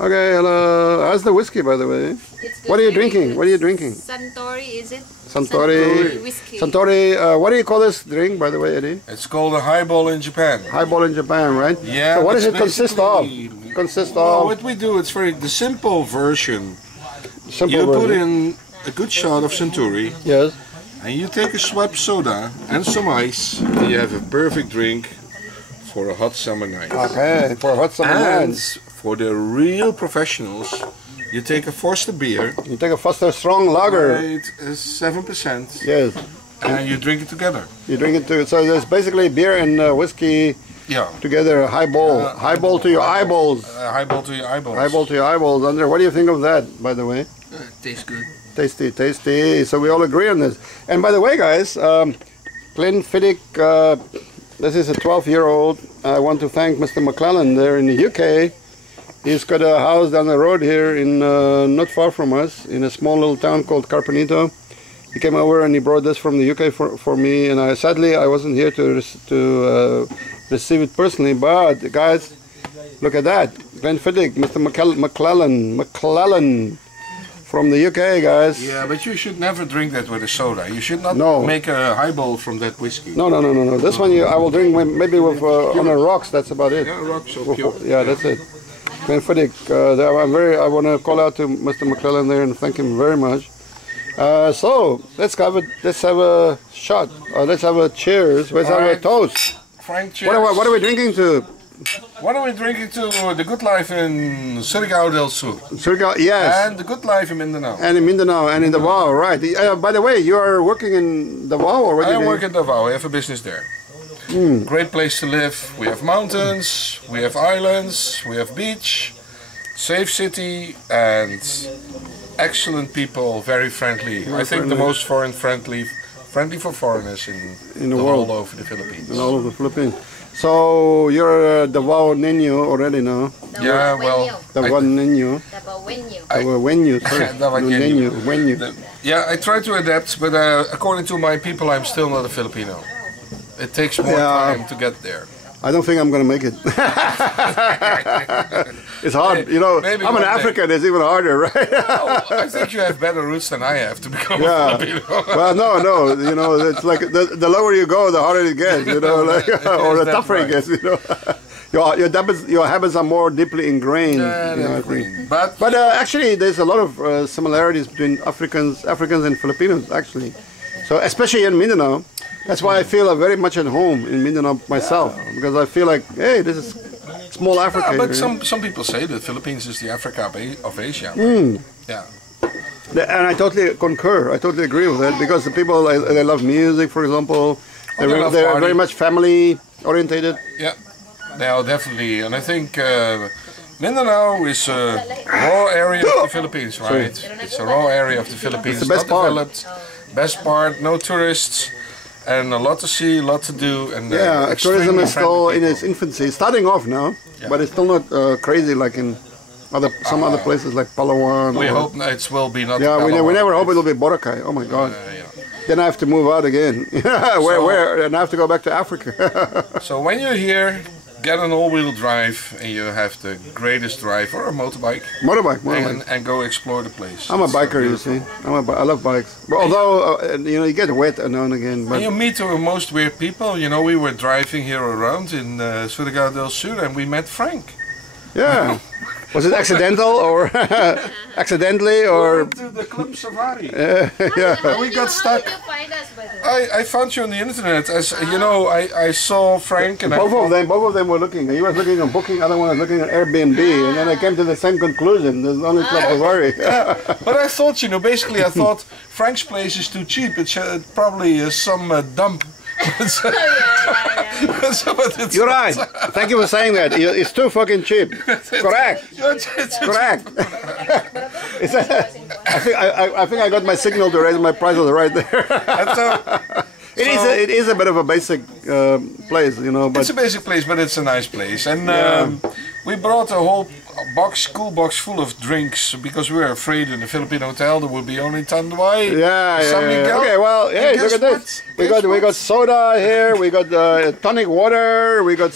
Okay, hello. How's the whiskey, by the way? It's good. What are you drinking? What are you drinking? Suntory, is it? Suntory whiskey. Suntory. What do you call this drink, by the way, Eddie? It's called a highball in Japan. Highball in Japan, right? Yeah. So what does it consist of? Well, what we do, it's the simple version. Simple You version. put in a good shot of Suntory. Yes. And you take a swipe soda and some ice, and you have a perfect drink for a hot summer night. Okay, for a hot summer And night. for the real professionals, you take a Foster beer. You take a Foster strong lager. Right, 7%. Yes. And you drink it together. You drink it too. So there's basically beer and whiskey Yeah. together. Highball. Highball to your eyeballs. Highball to your eyeballs. Highball to your eyeballs. Andre, what do you think of that, by the way? Tastes good. Tasty, tasty. So we all agree on this. And by the way, guys, Glenfiddich, this is a 12-year-old. I want to thank Mr. Mclellan there in the UK. He's got a house down the road here, in not far from us, in a small little town called Carpenito. He came over and he brought this from the UK for me. And sadly, I wasn't here to receive it personally. But guys, look at that, Glenfiddich, Mr. Mclellan. From the UK, guys. Yeah, but you should never drink that with a soda. You should not No. make a highball from that whiskey. No. This one I will drink maybe with on the rocks. That's about it. Yeah, rocks or pure. Yeah, that's it. Glenfiddich. I want to call out to Mr. Mclellan there and thank him very much. So let's have a shot. Let's have a cheers. Let's have a toast. Frank, cheers. What are we drinking to? What are we drinking to? The good life in Surigao del Sur. Surigao, yes. And the good life in Mindanao. And in Mindanao and in Davao, right? By the way, you are working in Davao or what? I work in Davao. I have a business there. Great place to live. We have mountains, we have islands, we have beach, safe city, and excellent people. Very friendly. I think the most friendly for foreigners in the world, all over the Philippines. In all of the Philippines. So you're a Davao Nino already now. Yeah, well, Davao Nino. Davao Wenyu, sorry. Yeah, I try to adapt, but according to my people, I'm still not a Filipino. It takes more time to get there. I don't think I'm going to make it. It's hard, you know. I'm an African. It's even harder, right? Oh, I think you have better roots than I have to become a Filipino. Well, no. You know, it's like the lower you go, the harder it gets. You know, like, or the tougher it gets. You know, your habits are more deeply ingrained. You know, I think. But actually, there's a lot of similarities between Africans and Filipinos. Actually, so especially in Mindanao. That's why I feel very much at home in Mindanao myself, because I feel like, hey, this is small Africa. But some people say that Philippines is the Africa of Asia. Yeah. And I totally concur. I totally agree with that, because the people, they love music, for example. They're very much family orientated. Yeah, no, definitely. And I think Mindanao is a raw area of the Philippines, right? It's a raw area of the Philippines. It's the best part. Developed. Best part, no tourists. And a lot to see, a lot to do, and tourism is still in its infancy. Starting off now, but it's still not crazy like in some other places like Palawan. We hope it will be not. Yeah, we never hope it'll be Boracay. Oh my God! Then I have to move out again. where? And I have to go back to Africa. So when you're here, get an all-wheel drive, and you have the greatest drive, or a motorbike. Motorbike. And go explore the place. I'm a biker, you see. I love bikes. But although you know, you get wet now and again. But and you meet the most weird people. You know, we were driving here around in Surigao del Sur, and we met Frank. Yeah. Was it accidental or accidentally or? We went to the Club Safari. Yeah. We got stuck. How did you find us, by the way? I found you on the internet. As you know, I saw Frank and both of them were looking. He was looking on Booking, other one was looking on Airbnb, and then I came to the same conclusion. There's only Club Safari. But I thought, you know, basically I thought Frank's place is too cheap. It's probably some dump. You're right. Thank you for saying that. It's too fucking cheap. Correct. Correct. I think I got my signal to raise my prices right there. It is a bit of a basic place, you know. But it's a basic place, but it's a nice place. And we brought a whole cool box full of drinks because we were afraid in the Philippine hotel there would be only Tanduay. Yeah. Okay, well, hey, look at this. We got soda here. We got tonic water. We got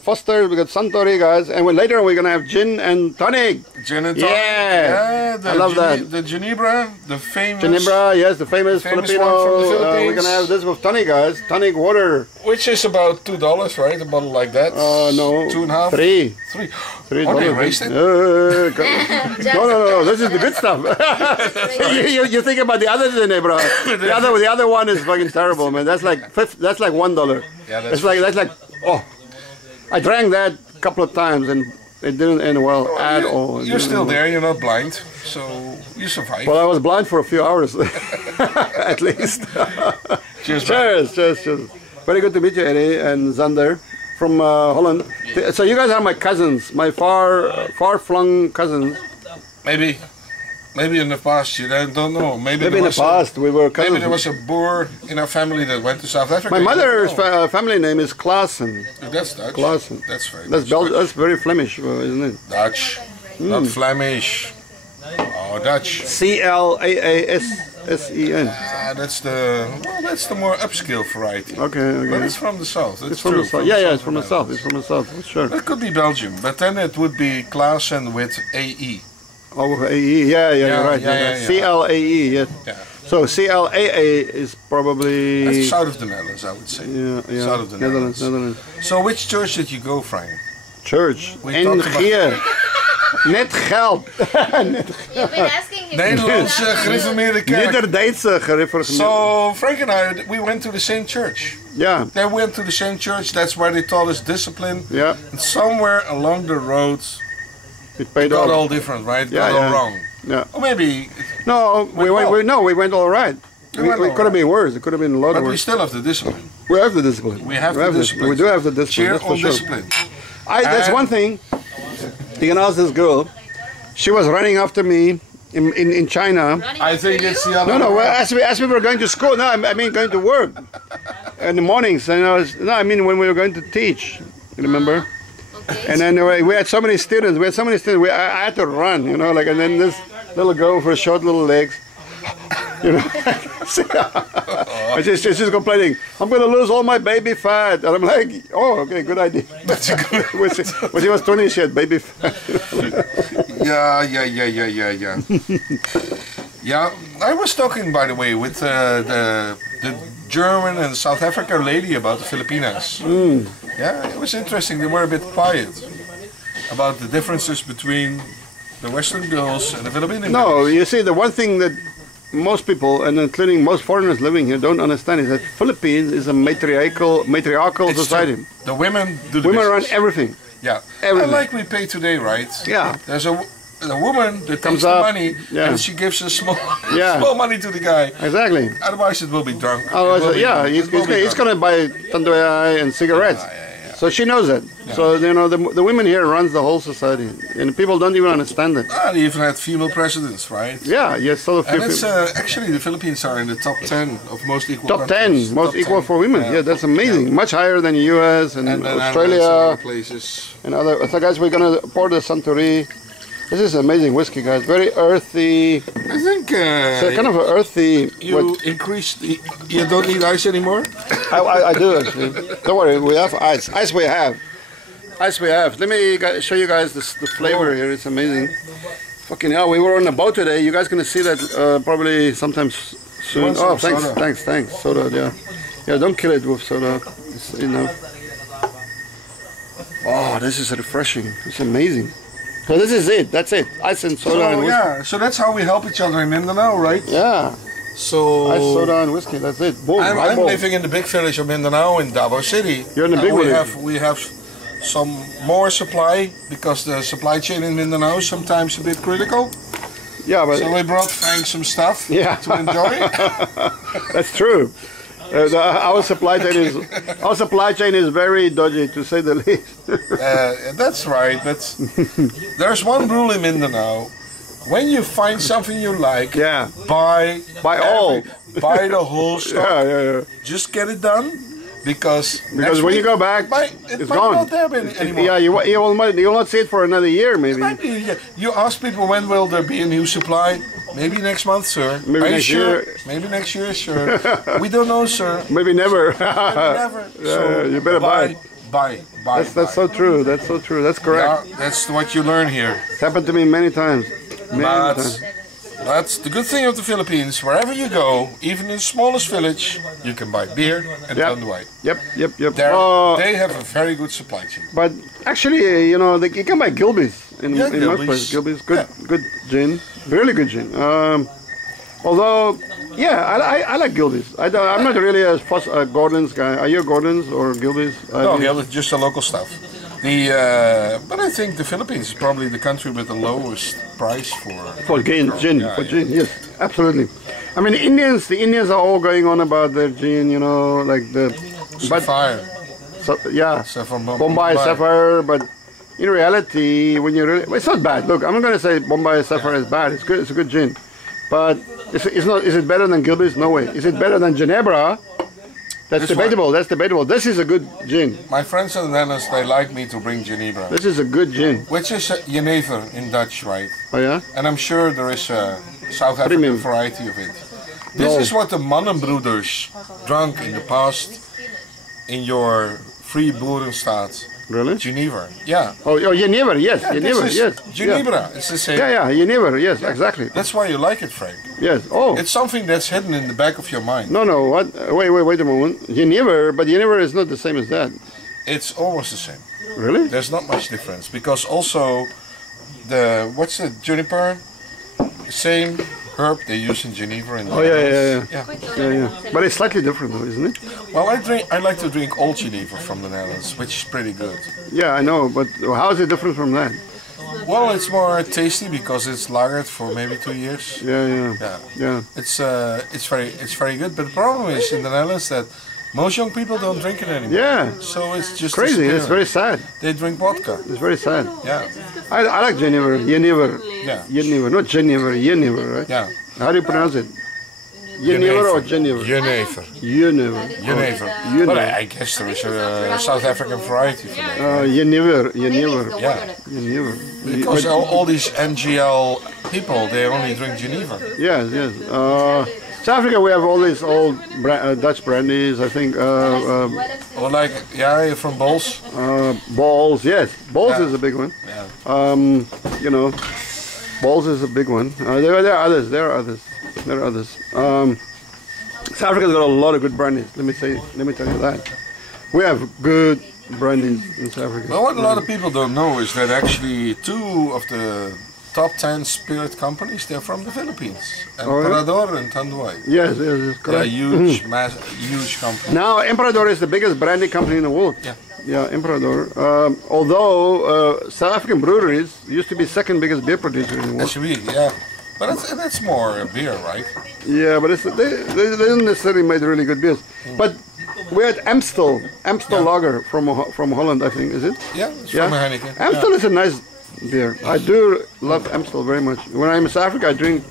Foster. We got Suntory, guys. And later on we're gonna have gin and tonic. Gin and tonic. Yeah. I love that. The Ginebra, the famous. Ginebra, yes, the famous Filipino. one from the Philippines. We're gonna have this with tonic, guys. Tonic water. Which is about $2, right? A bottle like that. No. 2.5. $3. $3. Oh, they raised it. No. This is the good stuff. you think about the other Ginebra. The other one is fucking terrible, man. That's like $1. Yeah, that's like oh, I drank that a couple of times and it didn't end well at all. You're still there. You're not blind, so you survived. Well, I was blind for a few hours, at least. Cheers. Cheers. Very good to meet you, Eddy and Xander from Holland. So you guys are my cousins, my far-flung cousins. Maybe in the past, you don't know. Maybe in the past we were cousins. Maybe there was a Boer in our family that went to South Africa. My mother's family name is Klaassen. That's Dutch. Klaassen. That's very That's very Flemish, isn't it? Dutch, not Flemish. Oh, Dutch. Claassen. That's the more upscale variety. Okay. But it's from the south. It's from the south. Yeah, it's from the south. It's from the south, for sure. It could be Belgium, but then it would be Klaassen with AE. Oh, AE. Yeah, you're right. CLAE. Yes. Yeah. So CLAA is probably. That's south of the Netherlands, I would say. Yeah. South of the Netherlands. So which church did you go, Frank? Church. NG. Net geld. You've been asking him. Nederlandse gereformeerde kerk. Nederduitse gereformeerde. So Frank and I, we went to the same church. Yeah. They went to the same church. That's where they taught us discipline. Yeah. And somewhere along the road, it paid got off. all different, right? Yeah, got all wrong. Yeah. Or maybe. No, we went all right. It could have been worse. It could have been a lot but worse. we still have the discipline. We have the discipline. We have the discipline. We do have the discipline. Cheer on discipline. That's one thing. You can ask this girl. She was running after me in China. I think it's the other. No. As we were going to school. No, I mean going to work in the mornings. And I mean when we were going to teach. You remember? Okay. And then we had so many students. I had to run. And then this little girl with her short little legs. And she's complaining, I'm going to lose all my baby fat. And I'm like, oh, okay, good idea. That's a good. When she was 20, she had baby fat. Yeah. Yeah, I was talking, by the way, with the German and South Africa lady about the Filipinas. Yeah, it was interesting. They were a bit quiet about the differences between the Western girls and the Filipino girls. No, you see, the one thing that most people, and including most foreigners living here, don't understand is that Philippines is a matriarchal society. True. The women do the Women run business. everything. Yeah, Everything. and like we pay today, right? Yeah. There's a woman that Comes takes the up, money yeah. and she gives a small Yeah. small money to the guy. Exactly. Otherwise, it will be drunk. Otherwise, he's going to buy tandoy and cigarettes. So she knows that. Yeah. So the women here runs the whole society, and people don't even understand it. They even had female presidents, right? Yeah, yes. So And it's actually the Philippines are in the top 10 of most equal. top countries. 10, most Top equal 10. for women. Yeah, that's amazing. Yeah. Much higher than the U.S. and And Australia places. and other. So guys, we're gonna pour the Suntory. This is amazing whiskey, guys. Very earthy. I think So kind of an earthy. you increased. You don't need ice anymore. I do actually. Don't worry, we have ice. Ice we have. Let me show you guys the flavor here. It's amazing. Fucking hell, we were on a boat today. You guys gonna see that probably sometime soon. Oh, thanks. Soda, yeah. Yeah, don't kill it with soda. It's, Oh, this is refreshing. It's amazing. So this is it. That's it. Ice and soda and whiskey. Yeah, so that's how we help each other in Mindanao, right? Yeah. So Ice, soda and whiskey. That's it. Boom. I'm living in the big village of Mindanao in Davao City. You're in the big village. We have some more supply because the supply chain in Mindanao is sometimes a bit critical. Yeah, but So we brought Frank some stuff to enjoy. that's true. Our supply chain is very dodgy, to say the least. That's right. There's one rule in Mindanao. When you find something you like, buy all. buy the whole stock. Yeah. Just get it done. because when you go back, it it's might gone. not there anymore. Yeah, you will not see it for another year, maybe. You ask people when will there be a new supply? Maybe next month, sir. Maybe Are you next sure? year. Maybe next year, sir. We don't know, sir. Maybe never. Maybe never. So you better buy. Buy. That's so true. That's so true. That's correct. Yeah, that's what you learn here. It's happened to me many times. That's the good thing of the Philippines. Wherever you go, even in the smallest village, you can buy beer and tanduay. Yep. They have a very good supply chain. But actually, you know, you can buy Gilbey's in most places. Gilbey's, good gin, really good gin. Although, yeah, I like Gilbey's. I'm not really a Gordon's guy. Are you a Gordon's or Gilbey's? No, Gilbey's just the local stuff. But I think the Philippines is probably the country with the lowest price for gin. Yes, absolutely. I mean, the Indians are all going on about their gin, you know, like the Sapphire. Bombay Sapphire. But in reality, when you really, it's not bad. Look, I'm not going to say Bombay Sapphire is bad. It's good. It's a good gin, but it's not. Is it better than Gilbey's? No way. Is it better than Ginebra? That's debatable. That's debatable. This is a good gin. My friends in the Netherlands, they like me to bring Ginebra. This is a good gin. Which is Jenever in Dutch, right? Oh yeah. And I'm sure there is a South African variety of it. This is what the Mannenbroeders drank in the past in your free Boerenstaat. Really? Genever. Yeah. Oh, Jenever, yes. Yeah, Jenever, yes. Ginebra. It's the same. Yeah, Jenever, yes, exactly. That's why you like it, Frank. Yes. Oh. It's something that's hidden in the back of your mind. No, what? Wait a moment. Jenever, but Jenever is not the same as that. It's almost the same. Really? There's not much difference because also what's the juniper? Same herb they use in Geneva. Yeah. But it's slightly different though, isn't it? Well, I like to drink old Geneva from the Netherlands, which is pretty good. Yeah, I know, but how is it different from that? Well, it's more tasty because it's lagered for maybe 2 years. Yeah. It's very good. But the problem is in the Netherlands that most young people don't drink it anymore. Yeah. So it's just crazy. It's very sad. They drink vodka. It's very sad. Yeah. I like Jenever. Yeah. Jenever, not Jenever. Jenever, right? Yeah. How do you pronounce it? Jenever or Jenever? Jenever. Jenever. But I guess there is a South African variety for that. Jenever. Yeah. Jenever. Because all these NGL people, they only drink Geneva. Yes. South Africa, we have all these old Dutch brandies, I think. Or like, you're from Bols? Balls, yes. Balls is a big one. Yeah. You know, Balls is a big one. There are others. There are others. South Africa's got a lot of good brandies. Let me tell you that. We have good brandies in South Africa. Well, what a lot of people don't know is that actually 2 of the top 10 spirit companies, they're from the Philippines. Emperador and Tanduay. Yes, correct. They're huge, huge companies. Now, Emperador is the biggest brandy company in the world. Yeah, Emperador. Although South African breweries used to be second biggest beer producer in the world. SUV, yeah. But that's more beer, right? Yeah, but they don't necessarily make really good beers. But we had Amstel Lager from Holland, I think, is it? Yeah, it's from Heineken. Amstel is a nice beer. I do love Amstel very much. When I'm in South Africa, I drink.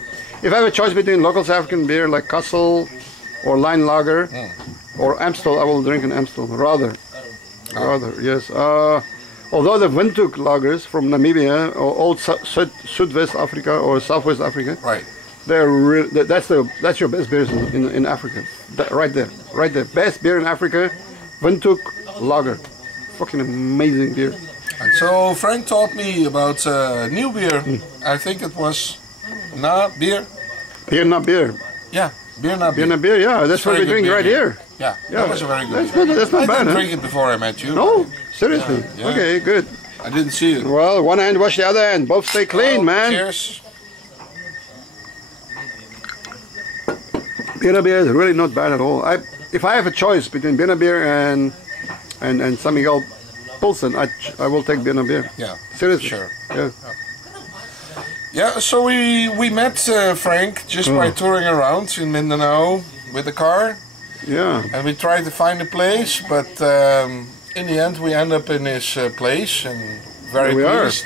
If I have a choice between local South African beer like Kassel or Line Lager or Amstel, I will drink an Amstel rather. Yes. Although the Windhoek lagers from Namibia or old Southwest Africa or Southwest Africa, right? They're that's your best beers in Africa. Right there, best beer in Africa, Windhoek lager, fucking amazing beer. And so Frank taught me about new beer. I think it was beer. Beer not beer. Yeah, beer not beer. Beer not beer. Yeah, that's what we drink right here. Yeah, that was a very good beer. That's not bad. I didn't drink it before I met you. No, seriously. Yeah. Okay, good. I didn't see it. Well, one hand wash the other hand. Both stay clean, man. Cheers. Beer is really not bad at all. If I have a choice between beer and San Miguel Pilsen, I will take beer. Yeah. Seriously. Sure. Yeah. Yeah. So we met Frank just by touring around in Mindanao with the car. Yeah. And we tried to find a place, but in the end we end up in his place and very pleased.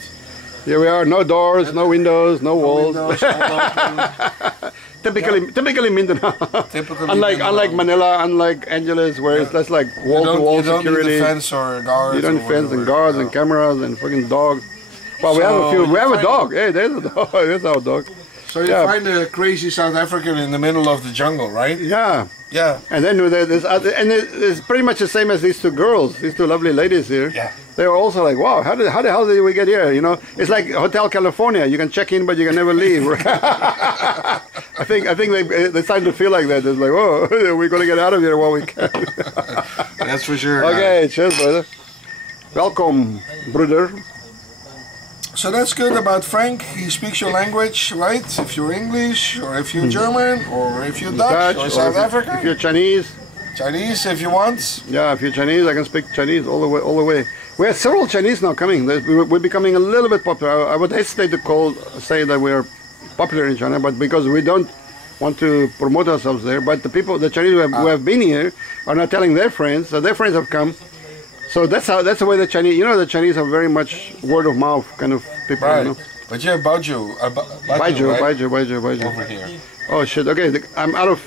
Here we are. No doors, no windows, no walls. Windows, all open. typically Mindanao. Typically unlike Manila, unlike Angeles, where it's that's like wall-to-wall security. You don't need a fence or guards. You don't need fence and guards and cameras and fucking dogs. Well, we have a few. We have a dog. Hey, there's a dog. There's our dog. So you find a crazy South African in the middle of the jungle, right? Yeah. Yeah. And then there's it's pretty much the same as these two girls, these two lovely ladies here. Yeah. They were also like, wow, how the hell did we get here? You know, it's like Hotel California. You can check in, but you can never leave. I think they starting to feel like that. It's like, oh, we're gonna get out of here while we can. That's for sure. Okay, cheers, brother. Welcome, brother. So that's good about Frank. He speaks your language, right? If you're English, or if you're German, or if you're Dutch, or South African. If you're Chinese. Chinese, if you want. Yeah, if you're Chinese, I can speak Chinese all the way. We have several Chinese now coming. We're becoming a little bit popular. I would hesitate to say that we are popular in China, but because we don't want to promote ourselves there. But the Chinese who have been here are now telling their friends, so their friends have come. So that's the way the Chinese. You know, the Chinese are very much word of mouth kind of people. Right. You know? But you have Baijiu. Baijiu. Over here. Oh shit. Okay, I'm out of